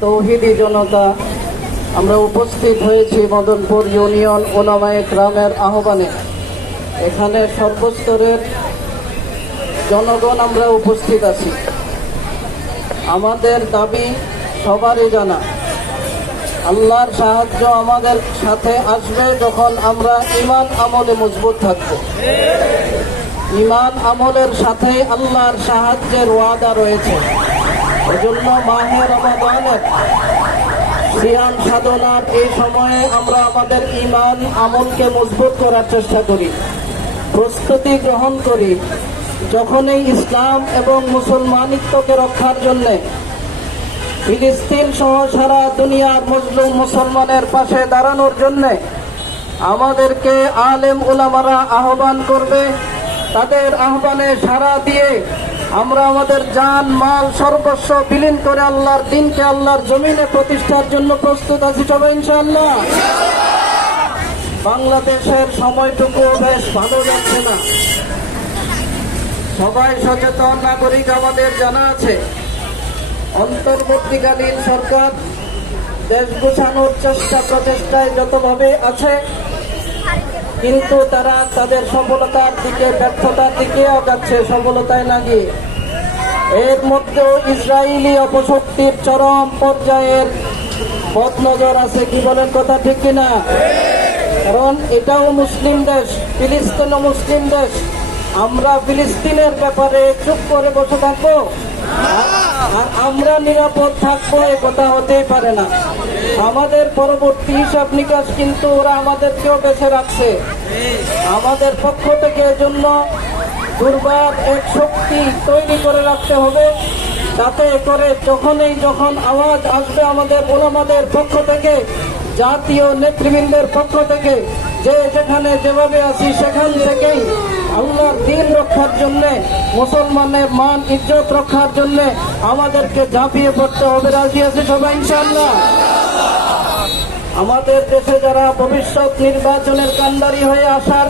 তৌহিদি জনতা, আমরা উপস্থিত হয়েছি মদনপুর ইউনিয়ন ওলামায়ে গ্রামের আহ্বানে। এখানে সর্বস্তরের জনগণ আমরা উপস্থিত আছি। আমাদের দাবি সবারই জানা। আল্লাহর সাহায্য আমাদের সাথে আসবে যখন আমরা ইমান আমলে মজবুত থাকব। ইমান আমলের সাথে আল্লাহর সাহায্যের ওয়াদা রয়েছে। সাধনার এই সময়ে আমরা আমাদের ইমান আমলকে মজবুত করার চেষ্টা করি, প্রস্তুতি গ্রহণ করি। যখনই ইসলাম এবং মুসলমানিত্বকে রক্ষার জন্যে ফিলিস্তিন সহ সারা দুনিয়ার মুসলিম মুসলমানের পাশে দাঁড়ানোর জন্যে আমাদেরকে আলেম উলামারা আহ্বান করবে। তাদের আহ্বানে সাড়া দিয়ে আমরা আমাদের জান, মাল, সর্বস্ব বিলীন করে আল্লাহর দিনকে আল্লাহর জমিনে প্রতিষ্ঠার জন্য প্রস্তুত আছি সবাই, ইনশাআল্লাহ। বাংলাদেশের সময়টুকু বেশ ভালো যাচ্ছে না। সবাই সচেতন, নাগরিক আমাদের জানা আছে। অন্তর্বর্তীকালীন সরকার দেশ গোছানোর চেষ্টা প্রচেষ্টায় যতভাবে আছে কিন্তু তারা তাদের সফলতার দিকে, ব্যর্থতার দিকে আগাচ্ছে, সফলতায় না গিয়ে এর মধ্যেও ইসরায়েলি অপশক্তির চরম পর্যায়ের পথ নজর আছে, কি বলেন কথা ঠিক কিনা? কারণ এটাও মুসলিম দেশ, ফিলিস্তিনও মুসলিম দেশ। আমরা ফিলিস্তিনের ব্যাপারে চুপ করে বসে থাকব? আর আমরা নিরাপদ থাকব, এ কথা হতেই পারে না। আমাদের পরবর্তী হিসাব নিকাশ কিন্তু ওরা আমাদেরকেও বেছে রাখছে। আমাদের পক্ষ থেকে এজন্য দুর্বার এক শক্তি তৈরি করে রাখতে হবে। যাতে করে যখনই যখন আওয়াজ আসবে আমাদের ওলামাদের পক্ষ থেকে, জাতীয় নেতৃবৃন্দের পক্ষ থেকে, যে যেখানে যেভাবে আছি সেখান থেকেই আল্লাহর দিন রক্ষার জন্য, মুসলমানের মান, ইজ্জত রক্ষার জন্য আমাদেরকে ঝাঁপিয়ে পড়তে হবে। রাজি আছে সবাই, ইনশাআল্লাহ। আমাদের দেশে যারা ভবিষ্যৎ নির্বাচনের কান্ডারি হয়ে আসার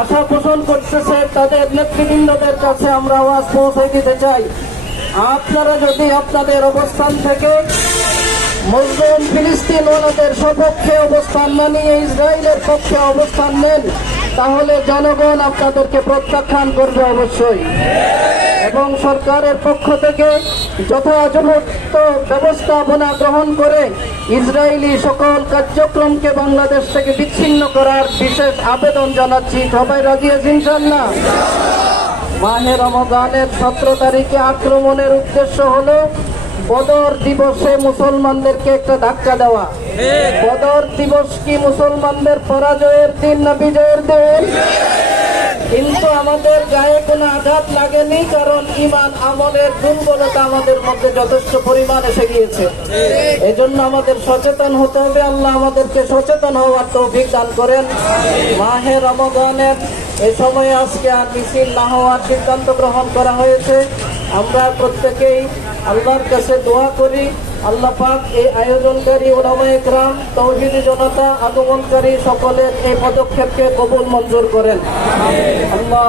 আশা পোষণ করতেছে, তাদের নেতৃবৃন্দদের কাছে আমরা আওয়াজ পৌঁছে দিতে চাই। আপনারা যদি আপনাদের অবস্থান থেকে মুসলিম, ফিলিস্তিন ওনাদের সপক্ষে অবস্থান না নিয়ে ইসরায়েলের পক্ষে অবস্থান নেন, তাহলে জনগণ আপনাদেরকে প্রত্যাখ্যান করবে অবশ্যই। এবং সরকারের পক্ষ থেকে যথাযথ ব্যবস্থাপনা গ্রহণ করে ইসরায়েলি সকল কার্যক্রমকে বাংলাদেশ থেকে বিচ্ছিন্ন করার বিশেষ আবেদন জানাচ্ছি। সবাই রাজি আছেন ইনশাল্লাহ মাহে রমজানের সতেরো তারিখে আক্রমণের উদ্দেশ্য হলো বদর দিবসে মুসলমানদেরকে একটা ধাক্কা দেওয়া। বদর দিবস কি মুসলমানদের পরাজয়ের দিন না বিজয়ের দিন? কিন্তু আমাদের গায়ে কোনো আঘাত লাগেনি, কারণ ইমান আমলের দুর্বলতা আমাদের মধ্যে যথেষ্ট পরিমাণ এসে গিয়েছে। এজন্য আমাদের সচেতন হতে হবে, আল্লাহ আমাদেরকে সচেতন হওয়ার তৌফিক দান করেন। মাহে রমজানের এই সময়ে আজকে আর মিছিল না হওয়ার সিদ্ধান্ত গ্রহণ করা হয়েছে। আমরা প্রত্যেকেই আল্লাহর কাছে দোয়া করি। আল্লাহ পাক এই আয়োজনকারী ওলামায়ে একরাম, তৌহিদ জনতা, আগমনকারী সকলের এই পদক্ষেপকে কবুল মঞ্জুর করেন। আল্লাহ